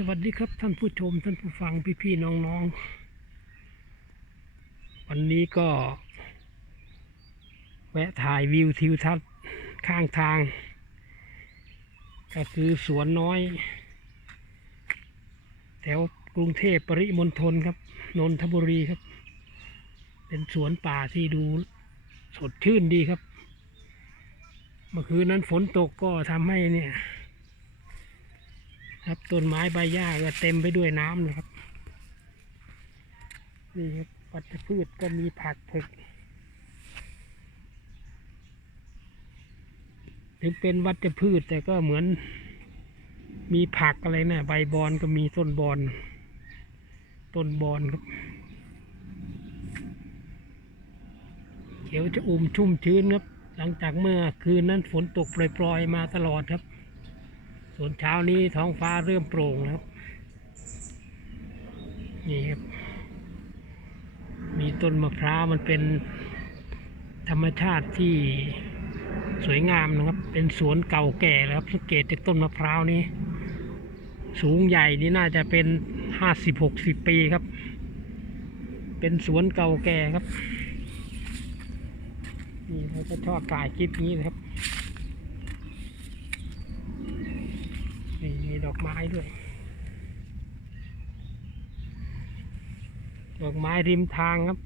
สวัสดีครับท่านผู้ชมท่านผู้ฟังพี่ๆน้องๆ วันนี้ก็ แวะถ่ายวิวทิวทัศน์ข้างทาง ก็คือสวนน้อย แถวกรุงเทพปริมณฑลครับ นนทบุรีครับ เป็นสวนป่าที่ดูสดชื่นดีครับ เมื่อคืนนั้นฝนตกก็ทำให้เนี่ย ครับต้นไม้ใบหญ้าก็เต็มไปด้วยน้ำนะครับนี่ครับวัชพืชก็มีผักผึกถึงเป็นวัชพืชแต่ก็เหมือน มีผักอะไรนะใบบอนก็มีต้นบอนต้นบอนครับเขียวจะอุ่มชุ่มชื้นครับ หลังจากเมื่อคืนนั้นฝนตกปล่อยๆมาตลอดครับ ส่วนเช้านี้ท้องฟ้าเริ่มโปร่งแล้วนี่ครับ มีต้นมะพร้าวมันเป็นธรรมชาติที่สวยงามนะครับ เป็นสวนเก่าแก่แล้วครับสังเกตจากต้นมะพร้าวนี้ สูงใหญ่นี่น่าจะเป็นห้าสิบหกสิบปีครับ เป็นสวนเก่าแก่ครับ นี่เราก็ชอบถ่ายคลิปนี้นะครับ นี่มี ดอกไม้ด้วย ดอกไม้ริมทางครับ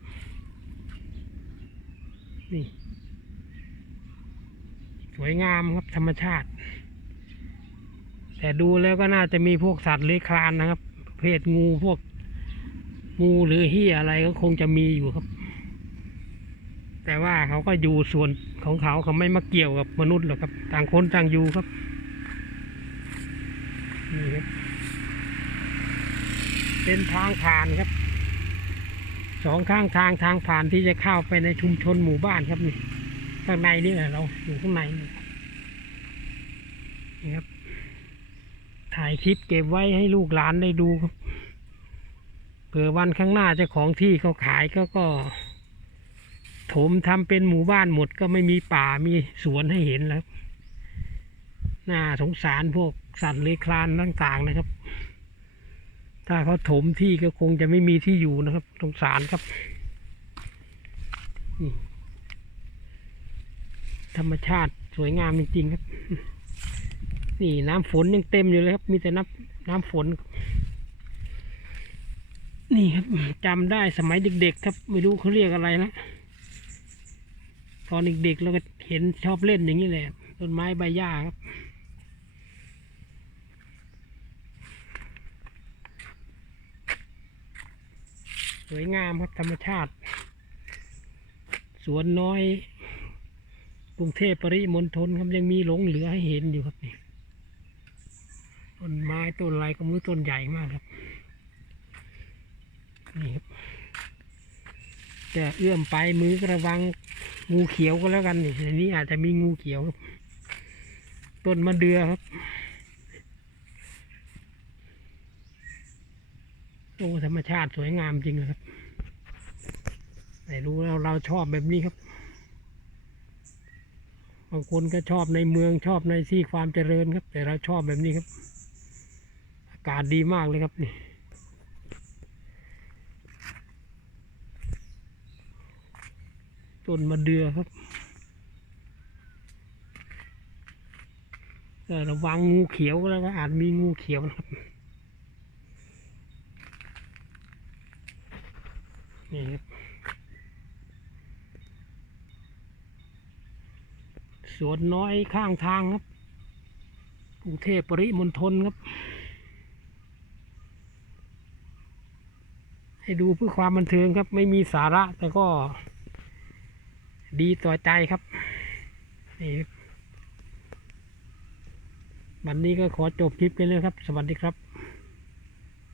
นี่ สวยงามครับธรรมชาติ แต่ดูแล้วก็น่าจะมีพวกสัตว์เลื้อยคลานนะครับเภทงูพวกงูหรือเหี้ยอะไรก็คงจะมีอยู่ครับ แต่ว่าเขาก็อยู่ส่วนของเขาเขาไม่มาเกี่ยวกับมนุษย์หรอกครับ ต่างคนต่างอยู่ครับ นี่ครับ เป็นทางผ่านครับ สองข้างทางทางผ่านที่จะเข้าไปในชุมชนหมู่บ้านครับนี่ข้างในนี่แหละเราอยู่ข้างในนี่ครับ ถ่ายคลิปเก็บไว้ให้ลูกหลานได้ดูครับเผื่อวันข้างหน้าเจ้าของที่เขาขายก็ก็ถมทำเป็นหมู่บ้านหมดก็ไม่มีป่ามีสวนให้เห็นแล้วน่าสงสารพวก สัตว์เลื้อยคลานต่างๆนะครับ ถ้าเขาถมที่ก็คงจะไม่มีที่อยู่นะครับสงสารครับ ธรรมชาติสวยงามจริงๆครับ นี่น้ำฝนยังเต็มอยู่เลยครับ มีแต่น้ำน้ำฝน นี่ครับจำได้สมัยเด็ก ๆ ครับ ไม่รู้เขาเรียกอะไรนะตอนเด็กๆเราก็เห็นชอบเล่นอย่างนี้แหละต้นไม้ใบหญ้าครับ สวยงามครับธรรมชาติ สวนน้อย กรุงเทพปริมณฑลครับยังมีหลงเหลือให้เห็นอยู่ครับนี่ต้นไม้ต้นอะไรก็มือต้นใหญ่มากครับนี่ครับจะเอื้อมไปมือกระวังงูเขียวก็แล้วกันนี่ในนี้อาจจะมีงูเขียวครับ ต้นมะเดือครับ โอ้ธรรมชาติสวยงามจริงครับแต่รู้แล้วเราชอบแบบนี้ครับบางคนก็ชอบในเมืองชอบในที่ความเจริญครับ แต่เราชอบแบบนี้ครับ อากาศดีมากเลยครับนี่ต้นมะเดือครับแต่ระวังงูเขียวแล้วก็อาจมีงูเขียวนะครับ นี่ครับ สวนน้อยข้างทางครับกรุงเทพปริมณฑลครับ ให้ดูเพื่อความบันเทิงครับ ไม่มีสาระแต่ก็ดีต่อใจครับนี่วันนี้ก็ขอจบคลิปกันเลยครับ สวัสดีครับ